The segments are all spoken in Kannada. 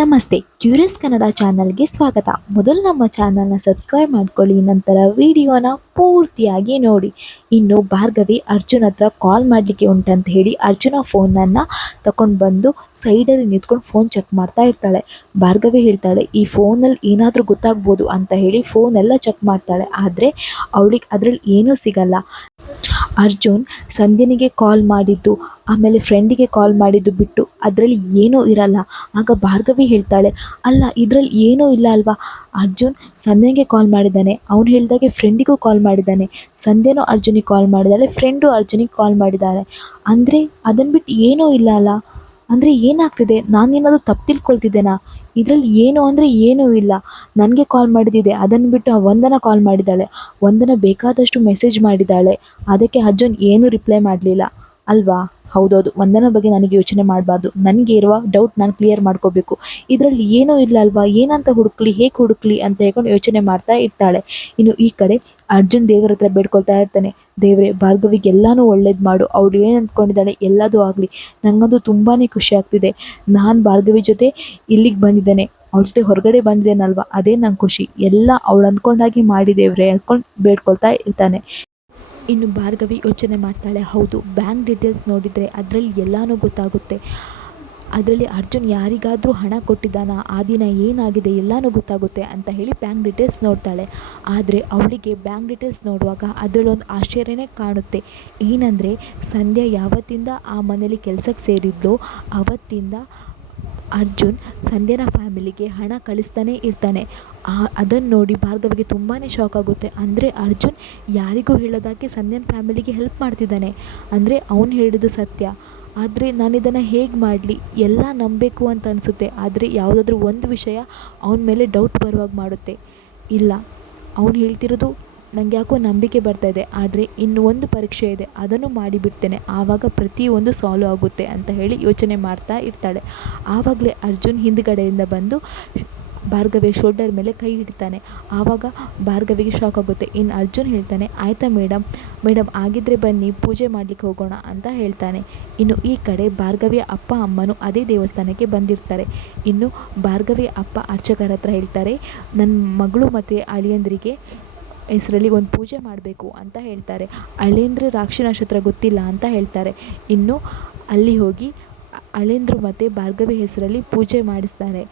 ನಮಸ್ತೆ, ಕ್ಯೂರಿಯಸ್ ಕನ್ನಡ ಚಾನಲ್ಗೆ ಸ್ವಾಗತ. ಮೊದಲು ನಮ್ಮ ಚಾನಲ್ನ ಸಬ್ಸ್ಕ್ರೈಬ್ ಮಾಡ್ಕೊಳ್ಳಿ, ನಂತರ ವಿಡಿಯೋನ ಪೂರ್ತಿಯಾಗಿ ನೋಡಿ. ಇನ್ನು ಭಾರ್ಗವಿ ಅರ್ಜುನ್ ಹತ್ರ ಕಾಲ್ ಮಾಡಲಿಕ್ಕೆ ಉಂಟಂತ ಹೇಳಿ ಅರ್ಜುನ ಫೋನನ್ನು ತಗೊಂಡು ಬಂದು ಸೈಡಲ್ಲಿ ನಿಂತ್ಕೊಂಡು ಫೋನ್ ಚೆಕ್ ಮಾಡ್ತಾ ಇರ್ತಾಳೆ. ಭಾರ್ಗವಿ ಹೇಳ್ತಾಳೆ, ಈ ಫೋನಲ್ಲಿ ಏನಾದರೂ ಗೊತ್ತಾಗ್ಬೋದು ಅಂತ ಹೇಳಿ ಫೋನೆಲ್ಲ ಚೆಕ್ ಮಾಡ್ತಾಳೆ. ಆದರೆ ಅವಳಿಗೆ ಅದರಲ್ಲಿ ಏನೂ ಸಿಗಲ್ಲ. ಅರ್ಜುನ್ ಸಂಧ್ಯನಿಗೆ ಕಾಲ್ ಮಾಡಿದ್ದು, ಆಮೇಲೆ ಫ್ರೆಂಡಿಗೆ ಕಾಲ್ ಮಾಡಿದ್ದು ಬಿಟ್ಟು ಅದರಲ್ಲಿ ಏನೂ ಇರಲ್ಲ. ಆಗ ಭಾರ್ಗವಿ ಹೇಳ್ತಾಳೆ, ಅಲ್ಲ ಇದರಲ್ಲಿ ಏನೂ ಇಲ್ಲ ಅಲ್ವಾ? ಅರ್ಜುನ್ ಸಂಧ್ಯನಿಗೆ ಕಾಲ್ ಮಾಡಿದ್ದಾನೆ, ಅವನು ಹೇಳಿದಾಗೆ ಫ್ರೆಂಡಿಗೂ ಕಾಲ್ ಮಾಡಿದ್ದಾನೆ, ಸಂಧ್ಯನೂ ಅರ್ಜುನಿಗೆ ಕಾಲ್ ಮಾಡಿದ್ದಾಳೆ, ಫ್ರೆಂಡು ಅರ್ಜುನಿಗೆ ಕಾಲ್ ಮಾಡಿದ್ದಾಳೆ. ಅಂದರೆ ಅದನ್ನು ಬಿಟ್ಟು ಏನೂ ಇಲ್ಲ ಅಲ್ಲ? ಅಂದರೆ ಏನಾಗ್ತಿದೆ? ನಾನೇನಾದರೂ ತಪ್ಪು ತಿಳ್ಕೊಳ್ತಿದ್ದೇನಾ? ಇದರಲ್ಲಿ ಏನು ಅಂದರೆ ಏನೂ ಇಲ್ಲ. ನನಗೆ ಕಾಲ್ ಮಾಡಿದ್ದಿದೆ, ಅದನ್ನು ಬಿಟ್ಟು ಆ ವಂದನ ಕಾಲ್ ಮಾಡಿದ್ದಾಳೆ. ವಂದನ ಬೇಕಾದಷ್ಟು ಮೆಸೇಜ್ ಮಾಡಿದ್ದಾಳೆ, ಅದಕ್ಕೆ ಅರ್ಜುನ್ ಏನೂ ರಿಪ್ಲೈ ಮಾಡಲಿಲ್ಲ ಅಲ್ವಾ? ಹೌದೌದು, ವಂದನ ಬಗ್ಗೆ ನನಗೆ ಯೋಚನೆ ಮಾಡಬಾರ್ದು. ನನಗೆ ಇರುವ ಡೌಟ್ ನಾನು ಕ್ಲಿಯರ್ ಮಾಡ್ಕೋಬೇಕು. ಇದರಲ್ಲಿ ಏನೂ ಇಲ್ಲ ಅಲ್ವಾ? ಏನಂತ ಹುಡುಕ್ಲಿ, ಹೇಗೆ ಹುಡುಕ್ಲಿ ಅಂತ ಹೇಳ್ಕೊಂಡು ಯೋಚನೆ ಮಾಡ್ತಾ ಇರ್ತಾಳೆ. ಇನ್ನು ಈ ಕಡೆ ಅರ್ಜುನ್ ದೇವರ ಹತ್ರ ಬೇಡ್ಕೊಳ್ತಾ ಇರ್ತಾನೆ, ದೇವರೇ ಭಾರ್ಗವಿಗೆ ಎಲ್ಲನೂ ಒಳ್ಳೇದು ಮಾಡು, ಅವಳು ಏನು ಅಂದ್ಕೊಂಡಿದ್ದಾಳೆ ಎಲ್ಲದೂ ಆಗಲಿ. ನನಗಂತೂ ತುಂಬಾ ಖುಷಿ ಆಗ್ತಿದೆ. ನಾನು ಭಾರ್ಗವಿ ಜೊತೆ ಇಲ್ಲಿಗೆ ಬಂದಿದ್ದೇನೆ, ಅವಳ ಜೊತೆ ಹೊರಗಡೆ ಬಂದಿದ್ದೇನಲ್ವ, ಅದೇ ನಂಗೆ ಖುಷಿ. ಎಲ್ಲ ಅವಳು ಅಂದ್ಕೊಂಡಾಗಿ ಮಾಡಿ ದೇವ್ರೆ ಅಂದ್ಕೊಂಡು ಬೇಡ್ಕೊಳ್ತಾ ಇರ್ತಾನೆ. ಇನ್ನು ಭಾರ್ಗವಿ ಯೋಚನೆ ಮಾಡ್ತಾಳೆ, ಹೌದು, ಬ್ಯಾಂಕ್ ಡೀಟೇಲ್ಸ್ ನೋಡಿದರೆ ಅದರಲ್ಲಿ ಎಲ್ಲನೂ ಗೊತ್ತಾಗುತ್ತೆ. ಅದರಲ್ಲಿ ಅರ್ಜುನ್ ಯಾರಿಗಾದರೂ ಹಣ ಕೊಟ್ಟಿದ್ದಾನಾ, ಆ ದಿನ ಏನಾಗಿದೆ ಎಲ್ಲನೂ ಗೊತ್ತಾಗುತ್ತೆ ಅಂತ ಹೇಳಿ ಬ್ಯಾಂಕ್ ಡೀಟೇಲ್ಸ್ ನೋಡ್ತಾಳೆ. ಆದರೆ ಅವಳಿಗೆ ಬ್ಯಾಂಕ್ ಡೀಟೇಲ್ಸ್ ನೋಡುವಾಗ ಅದರಲ್ಲೊಂದು ಆಶ್ಚರ್ಯನೇ ಕಾಣುತ್ತೆ. ಏನಂದರೆ ಸಂಧ್ಯಾ ಯಾವತ್ತಿಂದ ಆ ಮನೇಲಿ ಕೆಲಸಕ್ಕೆ ಸೇರಿದ್ಲೋ ಆವತ್ತಿಂದ ಅರ್ಜುನ್ ಸಂಧ್ಯನ ಫ್ಯಾಮಿಲಿಗೆ ಹಣ ಕಳಿಸ್ತಾನೇ ಇರ್ತಾನೆ. ಅದನ್ನು ನೋಡಿ ಭಾರ್ಗವಿಗೆ ತುಂಬಾ ಶಾಕ್ ಆಗುತ್ತೆ. ಅಂದರೆ ಅರ್ಜುನ್ ಯಾರಿಗೂ ಹೇಳೋದಾಗೆ ಸಂಧ್ಯನ ಫ್ಯಾಮಿಲಿಗೆ ಹೆಲ್ಪ್ ಮಾಡ್ತಿದ್ದಾನೆ. ಅಂದರೆ ಅವನು ಹೇಳಿದ್ದು ಸತ್ಯ. ಆದರೆ ನಾನಿದನ್ನು ಹೇಗೆ ಮಾಡಲಿ? ಎಲ್ಲ ನಂಬಬೇಕು ಅಂತ ಅನಿಸುತ್ತೆ, ಆದರೆ ಯಾವುದಾದ್ರೂ ಒಂದು ವಿಷಯ ಅವನ ಮೇಲೆ ಡೌಟ್ ಬರುವಾಗ ಮಾಡುತ್ತೆ. ಇಲ್ಲ, ಅವನು ಹೇಳ್ತಿರೋದು ನನಗೆ ಯಾಕೋ ನಂಬಿಕೆ ಬರ್ತಾಯಿದೆ, ಆದರೆ ಇನ್ನು ಒಂದು ಪರೀಕ್ಷೆ ಇದೆ, ಅದನ್ನು ಮಾಡಿಬಿಡ್ತೇನೆ, ಆವಾಗ ಪ್ರತಿಯೊಂದು ಸಾಲ್ವ್ ಆಗುತ್ತೆ ಅಂತ ಹೇಳಿ ಯೋಚನೆ ಮಾಡ್ತಾ ಇರ್ತಾಳೆ. ಆವಾಗಲೇ ಅರ್ಜುನ್ ಹಿಂದುಗಡೆಯಿಂದ ಬಂದು ಭಾರ್ಗವಿ ಶೋಲ್ಡರ್ ಮೇಲೆ ಕೈ ಹಿಡಿತಾನೆ. ಆವಾಗ ಭಾರ್ಗವಿಗೆ ಶಾಕ್ ಆಗುತ್ತೆ. ಇನ್ನು ಅರ್ಜುನ್ ಹೇಳ್ತಾನೆ, ಆಯಿತಾ ಮೇಡಮ್ ಆಗಿದ್ದರೆ ಬನ್ನಿ ಪೂಜೆ ಮಾಡಲಿಕ್ಕೆ ಹೋಗೋಣ ಅಂತ ಹೇಳ್ತಾನೆ. ಇನ್ನು ಈ ಕಡೆ ಭಾರ್ಗವಿಯ ಅಪ್ಪ ಅಮ್ಮನೂ ಅದೇ ದೇವಸ್ಥಾನಕ್ಕೆ ಬಂದಿರ್ತಾರೆ. ಇನ್ನು ಭಾರ್ಗವಿಯ ಅಪ್ಪ ಅರ್ಚಕರ ಹತ್ರ ಹೇಳ್ತಾರೆ, ನನ್ನ ಮಗಳು ಮತ್ತು ಅಳಿಯಂದ್ರಿಗೆ ಹೆಸರಲ್ಲಿ ಒಂದು ಪೂಜೆ ಮಾಡಬೇಕು ಅಂತ ಹೇಳ್ತಾರೆ. ಅಳಿಯಂದ್ರ ರಾಕ್ಷಿ ನಕ್ಷತ್ರ ಗೊತ್ತಿಲ್ಲ ಅಂತ ಹೇಳ್ತಾರೆ. ಇನ್ನು ಅಲ್ಲಿ ಹೋಗಿ ಅಳಿಯಂದ್ರು ಮತ್ತು ಭಾರ್ಗವಿ ಹೆಸರಲ್ಲಿ ಪೂಜೆ ಮಾಡಿಸ್ತಾರೆ.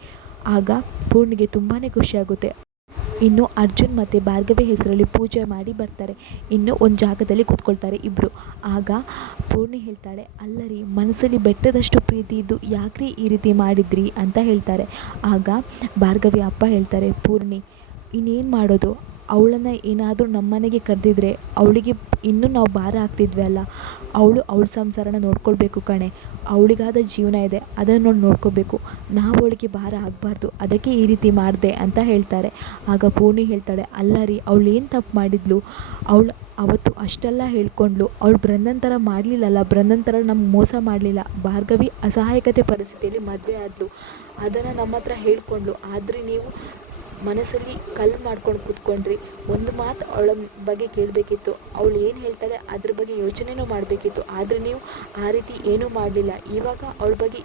ಆಗ ಪೂರ್ಣಿಗೆ ತುಂಬಾ ಖುಷಿಯಾಗುತ್ತೆ. ಇನ್ನು ಅರ್ಜುನ್ ಮತ್ತು ಭಾರ್ಗವಿ ಹೆಸರಲ್ಲಿ ಪೂಜೆ ಮಾಡಿ ಬರ್ತಾರೆ. ಇನ್ನು ಒಂದು ಜಾಗದಲ್ಲಿ ಕೂತ್ಕೊಳ್ತಾರೆ ಇಬ್ಬರು. ಆಗ ಪೂರ್ಣಿ ಹೇಳ್ತಾಳೆ, ಅಲ್ಲರಿ ಮನಸ್ಸಲ್ಲಿ ಬೆಟ್ಟದಷ್ಟು ಪ್ರೀತಿ ಇದ್ದು ಯಾಕ್ರಿ ಈ ರೀತಿ ಮಾಡಿದ್ರಿ ಅಂತ ಹೇಳ್ತಾರೆ. ಆಗ ಭಾರ್ಗವಿ ಅಪ್ಪ ಹೇಳ್ತಾರೆ, ಪೂರ್ಣಿ ಇನ್ನೇನು ಮಾಡೋದು, ಅವಳನ್ನು ಏನಾದರೂ ನಮ್ಮನೆಗೆ ಕರೆದಿದ್ರೆ ಅವಳಿಗೆ ಇನ್ನೂ ನಾವು ಭಾರ ಆಗ್ತಿದ್ವಿ ಅಲ್ಲ. ಅವಳ ಸಂಸಾರನ ನೋಡ್ಕೊಳ್ಬೇಕು ಕಣೆ, ಅವಳಿಗಾದ ಜೀವನ ಇದೆ, ಅದನ್ನು ನೋಡ್ಕೋಬೇಕು. ನಾವು ಅವಳಿಗೆ ಭಾರ ಆಗಬಾರ್ದು, ಅದಕ್ಕೆ ಈ ರೀತಿ ಮಾಡಿದೆ ಅಂತ ಹೇಳ್ತಾರೆ. ಆಗ ಪೂರ್ಣಿ ಹೇಳ್ತಾಳೆ, ಅಲ್ಲ ರೀ, ಅವಳು ಏನು ತಪ್ಪು ಮಾಡಿದ್ಲು? ಅವಳು ಅವತ್ತು ಅಷ್ಟೆಲ್ಲ ಹೇಳ್ಕೊಂಡ್ಲು, ಅವಳು ಬ್ರಂದನ್ ಥರ ಮಾಡಲಿಲ್ಲಲ್ಲ, ಬ್ರಂದನ್ ಥರ ನಮ್ಗೆ ಮೋಸ ಮಾಡಲಿಲ್ಲ. ಭಾರ್ಗವಿ ಅಸಹಾಯಕತೆ ಪರಿಸ್ಥಿತಿಯಲ್ಲಿ ಮದುವೆ ಆದಳು, ಅದನ್ನು ನಮ್ಮ ಹತ್ರ ಹೇಳ್ಕೊಂಡ್ಲು. ಆದರೆ ನೀವು ಮನಸ್ಸಲ್ಲಿ ಕಲ್ಲು ಮಾಡ್ಕೊಂಡು ಕೂತ್ಕೊಂಡ್ರಿ. ಒಂದು ಮಾತು ಅವಳ ಬಗ್ಗೆ ಕೇಳಬೇಕಿತ್ತು, ಅವಳು ಏನು ಹೇಳ್ತಾಳೆ ಅದ್ರ ಬಗ್ಗೆ ಯೋಚನೆನೂ ಮಾಡಬೇಕಿತ್ತು. ಆದರೆ ನೀವು ಆ ರೀತಿ ಏನೂ ಮಾಡಲಿಲ್ಲ. ಇವಾಗ ಅವಳ ಬಗ್ಗೆ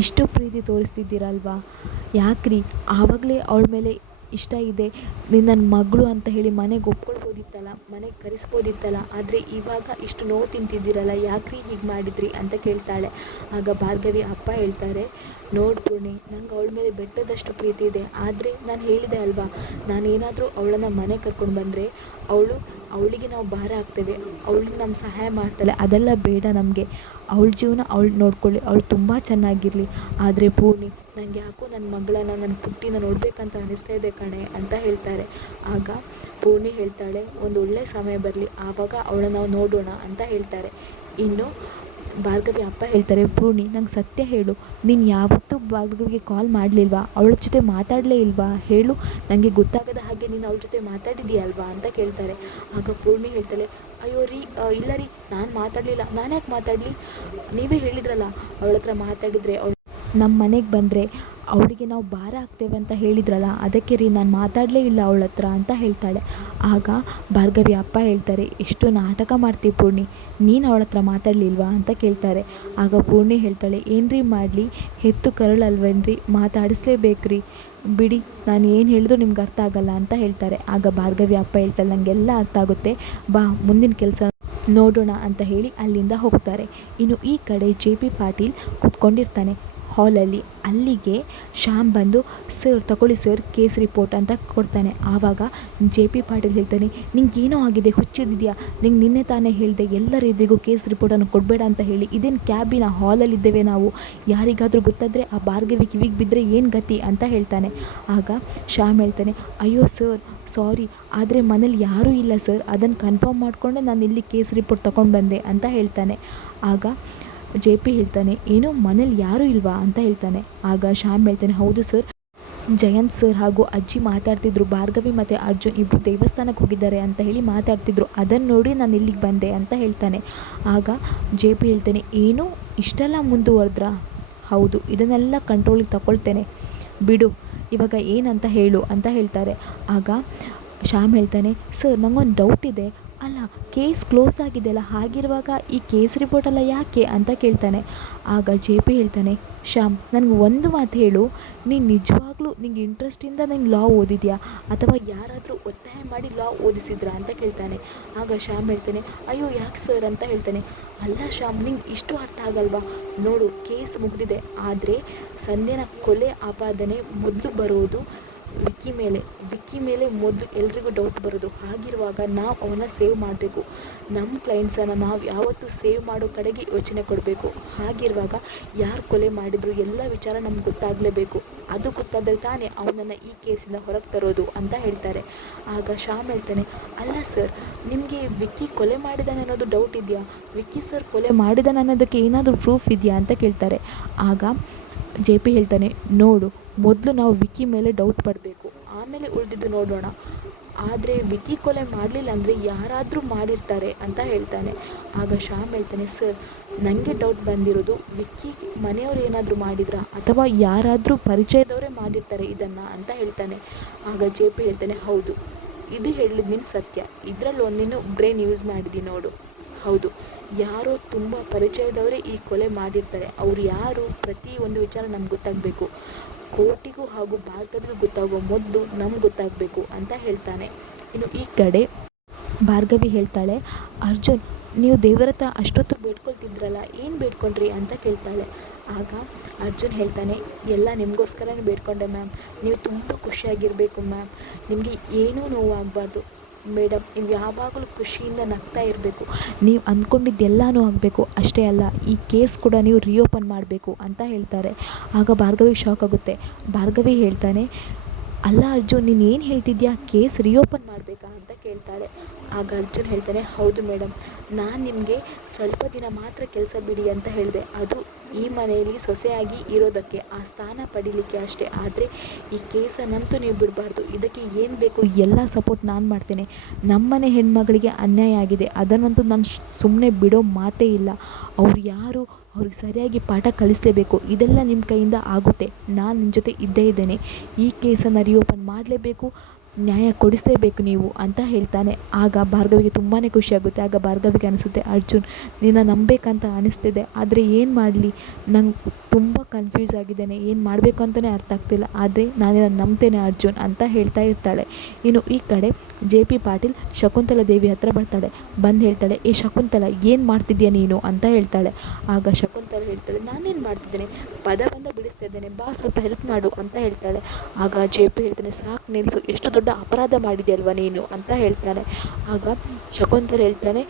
ಇಷ್ಟು ಪ್ರೀತಿ ತೋರಿಸ್ತಿದ್ದೀರಲ್ವಾ, ಯಾಕ್ರಿ? ಆವಾಗಲೇ ಅವಳ ಮೇಲೆ ಇಷ್ಟ ಇದೆ, ನೀನು ನನ್ನ ಮಗಳು ಅಂತ ಹೇಳಿ ಮನೆಗೆ ಒಪ್ಕೊಳ್ಬೋದಿತ್ತಲ್ಲ, ಮನೆಗೆ ಕರೆಸ್ಬೋದಿತ್ತಲ್ಲ. ಆದರೆ ಇವಾಗ ಇಷ್ಟು ನೋವು ತಿಂತಿದ್ದೀರಲ್ಲ, ಯಾಕ್ರಿ ಹೀಗೆ ಮಾಡಿದ್ರಿ ಅಂತ ಕೇಳ್ತಾಳೆ. ಆಗ ಭಾರ್ಗವಿ ಅಪ್ಪ ಹೇಳ್ತಾರೆ, ನೋಡು ಪೂರ್ಣಿ, ನಂಗೆ ಅವಳ ಮೇಲೆ ಬೆಟ್ಟದಷ್ಟು ಪ್ರೀತಿ ಇದೆ. ಆದರೆ ನಾನು ಹೇಳಿದೆ ಅಲ್ವಾ, ನಾನೇನಾದರೂ ಅವಳನ್ನು ಮನೆಗೆ ಕರ್ಕೊಂಡು ಬಂದರೆ ಅವಳಿಗೆ ನಾವು ಭಾರ ಆಗ್ತೇವೆ, ಅವಳಿಗೆ ನಮ್ಮ ಸಹಾಯ ಮಾಡ್ತಾಳೆ, ಅದೆಲ್ಲ ಬೇಡ ನಮಗೆ. ಅವಳ ಜೀವನ ಅವಳು ನೋಡ್ಕೊಳ್ಳಿ, ಅವಳು ತುಂಬ ಚೆನ್ನಾಗಿರಲಿ. ಆದರೆ ಪೂರ್ಣಿ, ನನಗೆ ಯಾಕೋ ನನ್ನ ಮಗಳನ್ನು, ನನ್ನ ಪುಟ್ಟಿನ ನೋಡಬೇಕಂತ ಅನ್ನಿಸ್ತಾ ಇದೆ ಕಣೆ ಅಂತ ಹೇಳ್ತಾರೆ. ಆಗ ಪೂರ್ಣಿ ಹೇಳ್ತಾಳೆ, ಒಂದು ಒಳ್ಳೆಯ ಸಮಯ ಬರಲಿ, ಆವಾಗ ಅವಳನ್ನು ನಾವು ನೋಡೋಣ ಅಂತ ಹೇಳ್ತಾರೆ. ಇನ್ನು ಭಾರ್ಗವಿ ಅಪ್ಪ ಹೇಳ್ತಾರೆ, ಪೂರ್ಣಿ ನಂಗೆ ಸತ್ಯ ಹೇಳು, ನೀನು ಯಾವತ್ತೂ ಭಾರ್ಗವಿಗೆ ಕಾಲ್ ಮಾಡಲಿಲ್ವಾ? ಅವಳ ಜೊತೆ ಮಾತಾಡಲೇ ಇಲ್ವಾ? ಹೇಳು, ನನಗೆ ಗೊತ್ತಾಗದ ಹಾಗೆ ನೀನು ಅವಳ ಜೊತೆ ಮಾತಾಡಿದೀಯಲ್ವಾ ಅಂತ ಕೇಳ್ತಾರೆ. ಆಗ ಪೂರ್ಣಿ ಹೇಳ್ತಾಳೆ, ಅಯ್ಯೋ ರೀ, ಇಲ್ಲ ರೀ, ನಾನು ಮಾತಾಡಲಿಲ್ಲ. ನಾನು ಯಾಕೆ ಮಾತಾಡಲಿ? ನೀವೇ ಹೇಳಿದ್ರಲ್ಲ ಅವಳ ಹತ್ರ ಮಾತಾಡಿದರೆ ಅವಳು ನಮ್ಮ ಮನೆಗೆ ಬಂದರೆ ಅವಳಿಗೆ ನಾವು ಭಾರ ಆಗ್ತೇವೆ ಅಂತ ಹೇಳಿದ್ರಲ್ಲ, ಅದಕ್ಕೆ ರೀ ನಾನು ಮಾತಾಡಲೇ ಇಲ್ಲ ಅವಳ ಹತ್ರ ಅಂತ ಹೇಳ್ತಾಳೆ. ಆಗ ಭಾರ್ಗವಿ ಅಪ್ಪ ಹೇಳ್ತಾರೆ, ಎಷ್ಟು ನಾಟಕ ಮಾಡ್ತೀವಿ ಪೂರ್ಣಿ, ನೀನು ಅವಳ ಹತ್ರ ಮಾತಾಡಲಿಲ್ವಾ ಅಂತ ಕೇಳ್ತಾರೆ. ಆಗ ಪೂರ್ಣಿ ಹೇಳ್ತಾಳೆ, ಏನ್ರಿ ಮಾಡಲಿ, ಹೆತ್ತು ಕರಳಲ್ವೇನ್ರಿ, ಮಾತಾಡಿಸ್ಲೇಬೇಕ್ರಿ, ಬಿಡಿ, ನಾನು ಏನು ಹೇಳಿದ್ರು ನಿಮ್ಗೆ ಅರ್ಥ ಆಗಲ್ಲ ಅಂತ ಹೇಳ್ತಾರೆ. ಆಗ ಭಾರ್ಗವಿ ಅಪ್ಪ ಹೇಳ್ತಾಳೆ, ನನಗೆಲ್ಲ ಅರ್ಥ ಆಗುತ್ತೆ, ಬಾ ಮುಂದಿನ ಕೆಲಸ ನೋಡೋಣ ಅಂತ ಹೇಳಿ ಅಲ್ಲಿಂದ ಹೋಗ್ತಾರೆ. ಇನ್ನು ಈ ಕಡೆ JP ಪಾಟೀಲ್ ಕೂತ್ಕೊಂಡಿರ್ತಾನೆ ಹಾಲಲ್ಲಿ. ಅಲ್ಲಿಗೆ ಶ್ಯಾಮ್ ಬಂದು, ಸರ್ ತಗೊಳ್ಳಿ ಸರ್ ಕೇಸ್ ರಿಪೋರ್ಟ್ ಅಂತ ಕೊಡ್ತಾನೆ. ಆವಾಗ JP ಪಾಟೀಲ್ ಹೇಳ್ತಾನೆ, ನಿಂಗೇನೋ ಆಗಿದೆ, ಹುಚ್ಚಿದ್ಯಾ, ನಿಂಗೆ ನಿನ್ನೆ ತಾನೇ ಹೇಳಿದೆ ಎಲ್ಲರ ಎದುರಿಗೂ ಕೇಸ್ ರಿಪೋರ್ಟನ್ನು ಕೊಡಬೇಡ ಅಂತ ಹೇಳಿ, ಇದೇನು ಕ್ಯಾಬಿನ ಹಾಲಲ್ಲಿದ್ದೇವೆ ನಾವು, ಯಾರಿಗಾದರೂ ಗೊತ್ತಾದರೆ ಆ ಭಾರ್ಗವಿ ಕಿವಿಗೆ ಬಿದ್ದರೆ ಏನು ಗತಿ ಅಂತ ಹೇಳ್ತಾನೆ. ಆಗ ಶ್ಯಾಮ್ ಹೇಳ್ತಾನೆ, ಅಯ್ಯೋ ಸರ್ ಸಾರಿ, ಆದರೆ ಮನೇಲಿ ಯಾರೂ ಇಲ್ಲ ಸರ್, ಅದನ್ನು ಕನ್ಫರ್ಮ್ ಮಾಡಿಕೊಂಡೆ ನಾನು ಇಲ್ಲಿ ಕೇಸ್ ರಿಪೋರ್ಟ್ ತೊಗೊಂಡು ಬಂದೆ ಅಂತ ಹೇಳ್ತಾನೆ. ಆಗ JP ಹೇಳ್ತಾನೆ, ಏನು ಮನೇಲಿ ಯಾರೂ ಇಲ್ವಾ ಅಂತ ಹೇಳ್ತಾನೆ. ಆಗ ಶ್ಯಾಮ್ ಹೇಳ್ತಾನೆ, ಹೌದು ಸರ್, ಜಯಂತ್ ಸರ್ ಹಾಗೂ ಅಜ್ಜಿ ಮಾತಾಡ್ತಿದ್ರು, ಭಾರ್ಗವಿ ಮತ್ತು ಅರ್ಜುನ್ ಇಬ್ಬರು ದೇವಸ್ಥಾನಕ್ಕೆ ಹೋಗಿದ್ದಾರೆ ಅಂತ ಹೇಳಿ ಮಾತಾಡ್ತಿದ್ರು, ಅದನ್ನು ನೋಡಿ ನಾನು ಇಲ್ಲಿಗೆ ಬಂದೆ ಅಂತ ಹೇಳ್ತಾನೆ. ಆಗ JP ಹೇಳ್ತಾನೆ, ಏನು ಇಷ್ಟೆಲ್ಲ ಮುಂದುವರೆದ್ರಾ, ಹೌದು, ಇದನ್ನೆಲ್ಲ ಕಂಟ್ರೋಲಿಗೆ ತಗೊಳ್ತೇನೆ ಬಿಡು, ಇವಾಗ ಏನಂತ ಹೇಳು ಅಂತ ಹೇಳ್ತಾರೆ. ಆಗ ಶ್ಯಾಮ್ ಹೇಳ್ತಾನೆ, ಸರ್ ನನಗೊಂದು ಡೌಟ್ ಇದೆ, ಅಲ್ಲ ಕೇಸ್ ಕ್ಲೋಸ್ ಆಗಿದೆಯಲ್ಲ, ಹಾಗಿರುವಾಗ ಈ ಕೇಸ್ ರಿಪೋರ್ಟೆಲ್ಲ ಯಾಕೆ ಅಂತ ಕೇಳ್ತಾನೆ. ಆಗ JP ಹೇಳ್ತಾನೆ, ಶ್ಯಾಮ್ ನನಗೆ ಒಂದು ಮಾತು ಹೇಳು, ನೀನು ನಿಜವಾಗ್ಲೂ ನಿಂಗೆ ಇಂಟ್ರೆಸ್ಟಿಂದ ನೀನು ಲಾ ಓದಿದ್ಯಾ ಅಥವಾ ಯಾರಾದರೂ ಒತ್ತಾಯ ಮಾಡಿ ಲಾ ಓದಿಸಿದ್ರಾ ಅಂತ ಕೇಳ್ತಾನೆ. ಆಗ ಶ್ಯಾಮ್ ಹೇಳ್ತಾನೆ, ಅಯ್ಯೋ ಯಾಕೆ ಸರ್ ಅಂತ ಹೇಳ್ತಾನೆ. ಅಲ್ಲ ಶ್ಯಾಮ್, ನಿಂಗೆ ಇಷ್ಟು ಅರ್ಥ ಆಗಲ್ವಾ, ನೋಡು ಕೇಸ್ ಮುಗಿದಿದೆ, ಆದರೆ ಸಂಧ್ಯನ ಕೊಲೆ ಆಪಾದನೆ ಮೊದಲು ಬರೋದು ವಿಕ್ಕಿ ಮೇಲೆ ಮೊದಲು ಎಲ್ರಿಗೂ ಡೌಟ್ ಬರೋದು. ಹಾಗಿರುವಾಗ ನಾವು ಅವನ್ನ ಸೇವ್ ಮಾಡಬೇಕು, ನಮ್ಮ ಕ್ಲೈಂಟ್ಸನ್ನು ನಾವು ಯಾವತ್ತೂ ಸೇವ್ ಮಾಡೋ ಕಡೆಗೆ ಯೋಚನೆ ಕೊಡಬೇಕು. ಹಾಗಿರುವಾಗ ಯಾರು ಕೊಲೆ ಮಾಡಿದ್ರು ಎಲ್ಲ ವಿಚಾರ ನಮ್ಗೆ ಗೊತ್ತಾಗಲೇಬೇಕು, ಅದು ಗೊತ್ತಾದರೆ ತಾನೇ ಅವನನ್ನು ಈ ಕೇಸಿಂದ ಹೊರಗೆ ತರೋದು ಅಂತ ಹೇಳ್ತಾರೆ. ಆಗ ಶ್ಯಾಮ್ ಹೇಳ್ತಾನೆ, ಅಲ್ಲ ಸರ್, ನಿಮಗೆ ವಿಕ್ಕಿ ಕೊಲೆ ಮಾಡಿದಾನೆ ಅನ್ನೋದು ಡೌಟ್ ಇದೆಯಾ, ವಿಕ್ಕಿ ಸರ್ ಕೊಲೆ ಮಾಡಿದಾನೆ ಅನ್ನೋದಕ್ಕೆ ಏನಾದರೂ ಪ್ರೂಫ್ ಇದೆಯಾ ಅಂತ ಕೇಳ್ತಾರೆ. ಆಗ JP ಹೇಳ್ತಾನೆ, ನೋಡು, ಮೊದಲು ನಾವು ವಿಕ್ಕಿ ಮೇಲೆ ಡೌಟ್ ಪಡಬೇಕು, ಆಮೇಲೆ ಉಳಿದಿದ್ದು ನೋಡೋಣ, ಆದರೆ ವಿಕ್ಕಿ ಕೊಲೆ ಮಾಡಲಿಲ್ಲ ಅಂದರೆ ಯಾರಾದರೂ ಮಾಡಿರ್ತಾರೆ ಅಂತ ಹೇಳ್ತಾನೆ. ಆಗ ಶ್ಯಾಮ್ ಹೇಳ್ತಾನೆ, ಸರ್ ನನಗೆ ಡೌಟ್ ಬಂದಿರೋದು ವಿಕ್ಕಿ ಮನೆಯವರು ಏನಾದರೂ ಮಾಡಿದ್ರಾ ಅಥವಾ ಯಾರಾದರೂ ಪರಿಚಯದವರೇ ಮಾಡಿರ್ತಾರೆ ಇದನ್ನು ಅಂತ ಹೇಳ್ತಾನೆ. ಆಗ JP ಹೇಳ್ತಾನೆ, ಹೌದು, ಇದು ಹೇಳಿದ್ ನೀನು ಸತ್ಯ, ಇದರಲ್ಲಿ ನೀನು ಬ್ರೈನ್ ಯೂಸ್ ಮಾಡಿದ್ದೀನಿ ನೋಡು, ಹೌದು, ಯಾರೋ ತುಂಬ ಪರಿಚಯದವರೇ ಈ ಕೊಲೆ ಮಾಡಿರ್ತಾರೆ, ಅವ್ರು ಯಾರು ಪ್ರತಿಯೊಂದು ವಿಚಾರ ನಮ್ಗೆ ಗೊತ್ತಾಗಬೇಕು, ಕೋರ್ಟಿಗೂ ಹಾಗೂ ಭಾರ್ಗವಿಗೂ ಗೊತ್ತಾಗೋ ಮೊದಲು ನಮ್ಗೆ ಗೊತ್ತಾಗಬೇಕು ಅಂತ ಹೇಳ್ತಾನೆ. ಇನ್ನು ಈ ಕಡೆ ಭಾರ್ಗವಿ ಹೇಳ್ತಾಳೆ, ಅರ್ಜುನ್ ನೀವು ದೇವರ ಹತ್ರ ಅಷ್ಟೊತ್ತು ಬೇಡ್ಕೊಳ್ತಿದ್ರಲ್ಲ, ಏನು ಬೇಡ್ಕೊಂಡ್ರಿ ಅಂತ ಕೇಳ್ತಾಳೆ. ಆಗ ಅರ್ಜುನ್ ಹೇಳ್ತಾನೆ, ಎಲ್ಲ ನಿಮಗೋಸ್ಕರನೇ ಬೇಡ್ಕೊಂಡೆ ಮ್ಯಾಮ್, ನೀವು ತುಂಬ ಖುಷಿಯಾಗಿರಬೇಕು ಮ್ಯಾಮ್, ನಿಮಗೆ ಏನೂ ನೋವಾಗಬಾರ್ದು ಮೇಡಮ್, ನೀವು ಯಾವಾಗಲೂ ಖುಷಿಯಿಂದ ನಗ್ತಾ ಇರಬೇಕು, ನೀವು ಅಂದ್ಕೊಂಡಿದ್ದೆಲ್ಲನೂ ಆಗಬೇಕು, ಅಷ್ಟೇ ಅಲ್ಲ ಈ ಕೇಸ್ ಕೂಡ ನೀವು ರಿಓಪನ್ ಮಾಡಬೇಕು ಅಂತ ಹೇಳ್ತಾರೆ. ಆಗ ಭಾರ್ಗವಿ ಶಾಕ್ ಆಗುತ್ತೆ. ಭಾರ್ಗವಿ ಹೇಳ್ತಾನೆ, ಅಲ್ಲ ಅರ್ಜುನ್, ನೀನು ಏನು ಹೇಳ್ತಿದ್ಯಾ, ಕೇಸ್ ರಿಓಪನ್ ಮಾಡಬೇಕಾ ಅಂತ ಕೇಳ್ತಾಳೆ. ಆಗ ಅರ್ಜುನ್ ಹೇಳ್ತಾನೆ, ಹೌದು ಮೇಡಮ್, ನಾನು ನಿಮಗೆ ಸ್ವಲ್ಪ ದಿನ ಮಾತ್ರ ಕೆಲಸ ಬಿಡಿ ಅಂತ ಹೇಳಿದೆ, ಅದು ಈ ಮನೆಯಲ್ಲಿ ಸೊಸೆಯಾಗಿ ಇರೋದಕ್ಕೆ, ಆ ಸ್ಥಾನ ಪಡೀಲಿಕ್ಕೆ ಅಷ್ಟೇ, ಆದರೆ ಈ ಕೇಸನ್ನಂತೂ ನೀವು ಬಿಡಬಾರ್ದು, ಇದಕ್ಕೆ ಏನು ಬೇಕು ಎಲ್ಲ ಸಪೋರ್ಟ್ ನಾನು ಮಾಡ್ತೇನೆ, ನಮ್ಮನೆ ಹೆಣ್ಮಗಳಿಗೆ ಅನ್ಯಾಯ ಆಗಿದೆ, ಅದನ್ನಂತೂ ನಾನು ಸುಮ್ಮನೆ ಬಿಡೋ ಮಾತೇ ಇಲ್ಲ, ಅವ್ರು ಯಾರು, ಅವ್ರಿಗೆ ಸರಿಯಾಗಿ ಪಾಠ ಕಲಿಸಲೇಬೇಕು, ಇದೆಲ್ಲ ನಿಮ್ಮ ಕೈಯಿಂದ ಆಗುತ್ತೆ, ನಾನು ನಿಮ್ಮ ಜೊತೆ ಇದ್ದೇ ಇದ್ದೇನೆ, ಈ ಕೇಸನ್ನು ರಿಓಪನ್ ಮಾಡಲೇಬೇಕು, ನ್ಯಾಯ ಕೊಡಿಸಲೇಬೇಕು ನೀವು ಅಂತ ಹೇಳ್ತಾನೆ. ಆಗ ಭಾರ್ಗವಿಗೆ ತುಂಬಾ ಖುಷಿಯಾಗುತ್ತೆ. ಆಗ ಭಾರ್ಗವಿಗೆ ಅನಿಸುತ್ತೆ, ಅರ್ಜುನ್ ನಿನ್ನ ನಂಬೇಕಂತ ಅನಿಸ್ತಿದೆ, ಆದರೆ ಏನು ಮಾಡಲಿ, ನಂಗೆ ತುಂಬ ಕನ್ಫ್ಯೂಸ್ ಆಗಿದ್ದೇನೆ, ಏನು ಮಾಡಬೇಕು ಅಂತಲೇ ಅರ್ಥ ಆಗ್ತಿಲ್ಲ, ಆದರೆ ನಾನಿನ್ನ ನಂಬ್ತೇನೆ ಅರ್ಜುನ್ ಅಂತ ಹೇಳ್ತಾ ಇರ್ತಾಳೆ. ಇನ್ನು ಈ ಕಡೆ JP ಪಾಟೀಲ್ ಶಕುಂತಲಾ ದೇವಿ ಹತ್ರ ಬರ್ತಾಳೆ. ಬಂದು ಹೇಳ್ತಾಳೆ, ಏ ಶಕುಂತಲಾ, ಏನು ಮಾಡ್ತಿದ್ಯಾ ನೀನು ಅಂತ ಹೇಳ್ತಾಳೆ. ಆಗ ಶಕುಂತಲಾ ಹೇಳ್ತಾಳೆ, ನಾನೇನು ಮಾಡ್ತಿದ್ದೇನೆ, ಪದ ಬಿಡಿಸ್ತಾ ಇದ್ದೇನೆ, ಬಾ ಸ್ವಲ್ಪ ಹೆಲ್ಪ್ ಮಾಡು ಅಂತ ಹೇಳ್ತಾಳೆ. ಆಗ JP ಹೇಳ್ತಾನೆ, ಸಾಕು ನಿಲ್ಲಿಸು, ಎಷ್ಟು ದೊಡ್ಡ ಅಪರಾಧ ಮಾಡಿದೆಯಲ್ವ ನೀನು ಅಂತ ಹೇಳ್ತಾನೆ. ಆಗ ಶಕುಂತಲಾ ಹೇಳ್ತಾನೆ,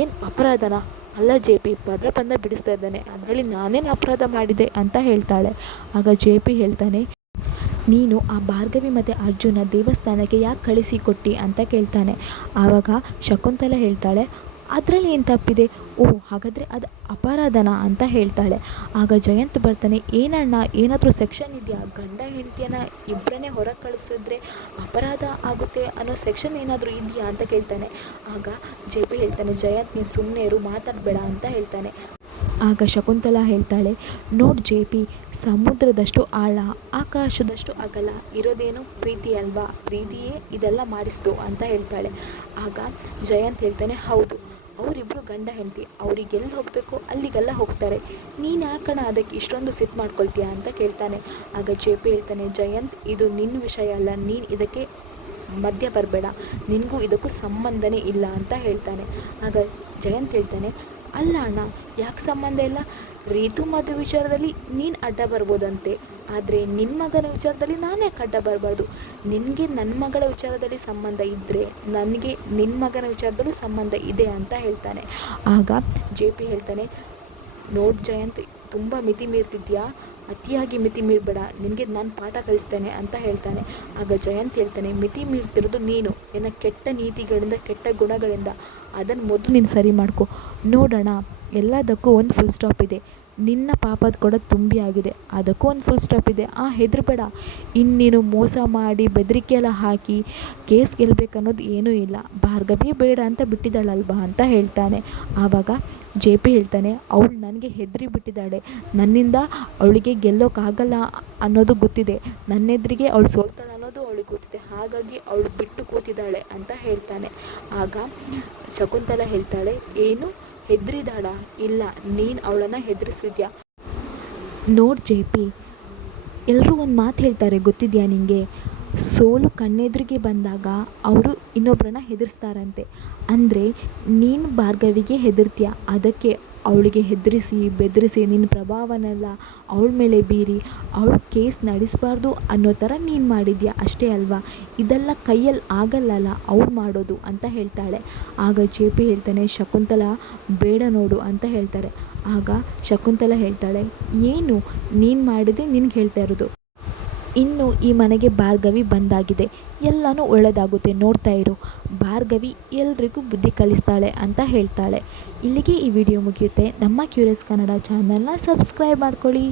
ಏನು ಅಪರಾಧನ, ಅಲ್ಲ JP, ಪದ ಬಿಡಿಸ್ತಾ ಇದ್ದಾನೆ, ಅದರಲ್ಲಿ ನಾನೇನು ಅಪರಾಧ ಮಾಡಿದೆ ಅಂತ ಹೇಳ್ತಾಳೆ. ಆಗ JP ಹೇಳ್ತಾನೆ, ನೀನು ಆ ಭಾರ್ಗವಿ ಮತ್ತು ಅರ್ಜುನ ದೇವಸ್ಥಾನಕ್ಕೆ ಯಾಕೆ ಕಳಿಸಿಕೊಟ್ಟಿ ಅಂತ ಕೇಳ್ತಾನೆ. ಆವಾಗ ಶಕುಂತಲಾ ಹೇಳ್ತಾಳೆ, ಅದರಲ್ಲಿ ಏನು ತಪ್ಪಿದೆ, ಹಾಗಾದರೆ ಅದು ಅಪರಾಧನ ಅಂತ ಹೇಳ್ತಾಳೆ. ಆಗ ಜಯಂತ್ ಬರ್ತಾನೆ, ಏನಣ್ಣ ಏನಾದರೂ ಸೆಕ್ಷನ್ ಇದೆಯಾ, ಗಂಡ ಹೆಂಡತಿಯನ್ನು ಇಬ್ಬರನ್ನೇ ಹೊರಗೆ ಕಳಿಸಿದ್ರೆ ಅಪರಾಧ ಆಗುತ್ತೆ ಅನ್ನೋ ಸೆಕ್ಷನ್ ಏನಾದರೂ ಇದೆಯಾ ಅಂತ ಕೇಳ್ತಾನೆ. ಆಗ JP ಹೇಳ್ತಾನೆ, ಜಯಂತ್ ನೀನು ಸುಮ್ಮನೆ ಇರು, ಮಾತಾಡಬೇಡ ಅಂತ ಹೇಳ್ತಾನೆ. ಆಗ ಶಕುಂತಲಾ ಹೇಳ್ತಾಳೆ, ನೋಡು ಜೆ ಪಿ, ಸಮುದ್ರದಷ್ಟು ಆಳ, ಆಕಾಶದಷ್ಟು ಅಗಲ ಇರೋದೇನು ಪ್ರೀತಿ ಅಲ್ವಾ, ಪ್ರೀತಿಯೇ ಇದೆಲ್ಲ ಮಾಡಿಸ್ತು ಅಂತ ಹೇಳ್ತಾಳೆ. ಆಗ ಜಯಂತ್ ಹೇಳ್ತಾನೆ, ಹೌದು, ಅವರಿಬ್ಬರು ಗಂಡ ಹೆಂಡತಿ, ಅವ್ರಿಗೆಲ್ಲಿ ಹೋಗಬೇಕು ಅಲ್ಲಿಗೆಲ್ಲ ಹೋಗ್ತಾರೆ, ನೀನು ಯಾಕಣ ಅದಕ್ಕೆ ಇಷ್ಟೊಂದು ಸಿಟ್ಟು ಮಾಡ್ಕೊಳ್ತೀಯಾ ಅಂತ ಕೇಳ್ತಾನೆ. ಆಗ ಜೆ ಪಿ ಹೇಳ್ತಾನೆ, ಜಯಂತ್, ಇದು ನಿನ್ನ ವಿಷಯ ಅಲ್ಲ, ನೀನು ಇದಕ್ಕೆ ಮಧ್ಯ ಬರಬೇಡ, ನಿನಗೂ ಇದಕ್ಕೂ ಸಂಬಂಧನೇ ಇಲ್ಲ ಅಂತ ಹೇಳ್ತಾನೆ. ಆಗ ಜಯಂತ್ ಹೇಳ್ತಾನೆ, ಅಲ್ಲ ಅಣ್ಣ, ಯಾಕೆ ಸಂಬಂಧ ಇಲ್ಲ, ರೀತು ಮದುವೆ ವಿಚಾರದಲ್ಲಿ ನೀನು ಅಡ್ಡ ಬರ್ಬೋದಂತೆ, ಆದರೆ ನಿನ್ನ ಮಗನ ವಿಚಾರದಲ್ಲಿ ನಾನು ಯಾಕೆ ಅಡ್ಡ ಬರಬಾರ್ದು, ನಿನಗೆ ನನ್ನ ಮಗಳ ವಿಚಾರದಲ್ಲಿ ಸಂಬಂಧ ಇದ್ದರೆ ನನಗೆ ನಿನ್ನ ಮಗನ ವಿಚಾರದಲ್ಲೂ ಸಂಬಂಧ ಇದೆ ಅಂತ ಹೇಳ್ತಾನೆ. ಆಗ ಜೆ ಪಿ ಹೇಳ್ತಾನೆ, ನೋಡು ಜಯಂತ್, ತುಂಬ ಮಿತಿ ಮೀರ್ತಿದ್ಯಾ, ಅತಿಯಾಗಿ ಮಿತಿ ಮೀರಬೇಡ, ನಿನಗೆ ನಾನು ಪಾಠ ಕಲಿಸ್ತೇನೆ ಅಂತ ಹೇಳ್ತಾನೆ. ಆಗ ಜಯಂತ್ ಹೇಳ್ತಾನೆ, ಮಿತಿ ಮೀರ್ತಿರೋದು ನೀನು ನಿನ್ನ ಕೆಟ್ಟ ನೀತಿಗಳಿಂದ, ಕೆಟ್ಟ ಗುಣಗಳಿಂದ, ಅದನ್ನು ಮೊದಲು ನೀನು ಸರಿ ಮಾಡ್ಕೊ. ನೋಡೋಣ, ಎಲ್ಲದಕ್ಕೂ ಒಂದು ಫುಲ್ ಸ್ಟಾಪ್ ಇದೆ, ನಿನ್ನ ಪಾಪದ ಕೊಡ ತುಂಬಿ ಆಗಿದೆ, ಅದಕ್ಕೂ ಒಂದು ಫುಲ್ ಸ್ಟಾಪ್ ಇದೆ, ಹೆದರಬೇಡ, ಇನ್ನೀನು ಮೋಸ ಮಾಡಿ ಬೆದರಿಕೆ ಎಲ್ಲ ಹಾಕಿ ಕೇಸ್ ಗೆಲ್ಲಬೇಕನ್ನೋದು ಏನೂ ಇಲ್ಲ, ಭಾರ್ಗವಿ ಬೇಡ ಅಂತ ಬಿಟ್ಟಿದ್ದಾಳಲ್ವಾ ಅಂತ ಹೇಳ್ತಾನೆ. ಆವಾಗ ಜೆ ಪಿ ಹೇಳ್ತಾನೆ, ಅವಳು ನನಗೆ ಹೆದರಿ ಬಿಟ್ಟಿದ್ದಾಳೆ, ನನ್ನಿಂದ ಅವಳಿಗೆ ಗೆಲ್ಲೋಕ್ಕಾಗಲ್ಲ ಅನ್ನೋದು ಗೊತ್ತಿದೆ, ನನ್ನೆದುರಿಗೆ ಅವಳು ಸೋಲ್ತಾಳೆ ಅನ್ನೋದು ಅವಳಿಗೆ ಗೊತ್ತಿದೆ, ಹಾಗಾಗಿ ಅವಳು ಬಿಟ್ಟು ಕೂತಿದ್ದಾಳೆ ಅಂತ ಹೇಳ್ತಾನೆ. ಆಗ ಶಕುಂತಲಾ ಹೇಳ್ತಾಳೆ, ಏನು ಹೆದರಿದಾಳ, ಇಲ್ಲ, ನೀನು ಅವಳನ್ನು ಹೆದರಿಸಿದ್ಯಾ. ನೋಡು ಜೆ ಪಿ, ಎಲ್ಲರೂ ಒಂದು ಮಾತು ಹೇಳ್ತಾರೆ ಗೊತ್ತಿದೆಯಾ ನಿನಗೆ, ಸೋಲು ಕಣ್ಣೆದುರಿಗೆ ಬಂದಾಗ ಅವರು ಇನ್ನೊಬ್ಬರನ್ನ ಹೆದರಿಸ್ತಾರಂತೆ, ಅಂದರೆ ನೀನು ಭಾರ್ಗವಿಗೆ ಹೆದರ್ತೀಯ, ಅದಕ್ಕೆ ಅವಳಿಗೆ ಹೆದರಿಸಿ ಬೆದರಿಸಿ ನಿನ್ನ ಪ್ರಭಾವನೆಲ್ಲ ಅವಳ ಮೇಲೆ ಬೀರಿ ಅವಳು ಕೇಸ್ ನಡೆಸಬಾರ್ದು ಅನ್ನೋ ಥರ ನೀನು ಮಾಡಿದ್ಯಾ ಅಷ್ಟೇ ಅಲ್ವಾ, ಇದೆಲ್ಲ ಕೈಯಲ್ಲಿ ಆಗಲ್ಲಲ್ಲ ಅವಳು ಮಾಡೋದು ಅಂತ ಹೇಳ್ತಾಳೆ. ಆಗ ಜೆ ಪಿ ಹೇಳ್ತಾನೆ, ಶಕುಂತಲಾ ಬೇಡ ನೋಡು ಅಂತ ಹೇಳ್ತಾರೆ. ಆಗ ಶಕುಂತಲಾ ಹೇಳ್ತಾಳೆ, ಏನು ನೀನು ಮಾಡಿದೆ ನಿನಗೆ ಹೇಳ್ತಾ ಇರೋದು, ಇನ್ನು ಈ ಮನೆಗೆ ಭಾರ್ಗವಿ ಬಂದಾಗಿದೆ, ಎಲ್ಲನೂ ಒಳ್ಳೆಯದಾಗುತ್ತೆ, ನೋಡ್ತಾ ಇರು, ಭಾರ್ಗವಿ ಎಲ್ರಿಗೂ ಬುದ್ಧಿ ಕಲಿಸ್ತಾಳೆ ಅಂತ ಹೇಳ್ತಾಳೆ. ಇಲ್ಲಿಗೆ ಈ ವಿಡಿಯೋ ಮುಗಿಯುತ್ತೆ. ನಮ್ಮ ಕ್ಯೂರಿಯಸ್ ಕನ್ನಡ ಚಾನಲ್ನ ಸಬ್ಸ್ಕ್ರೈಬ್ ಮಾಡ್ಕೊಳ್ಳಿ.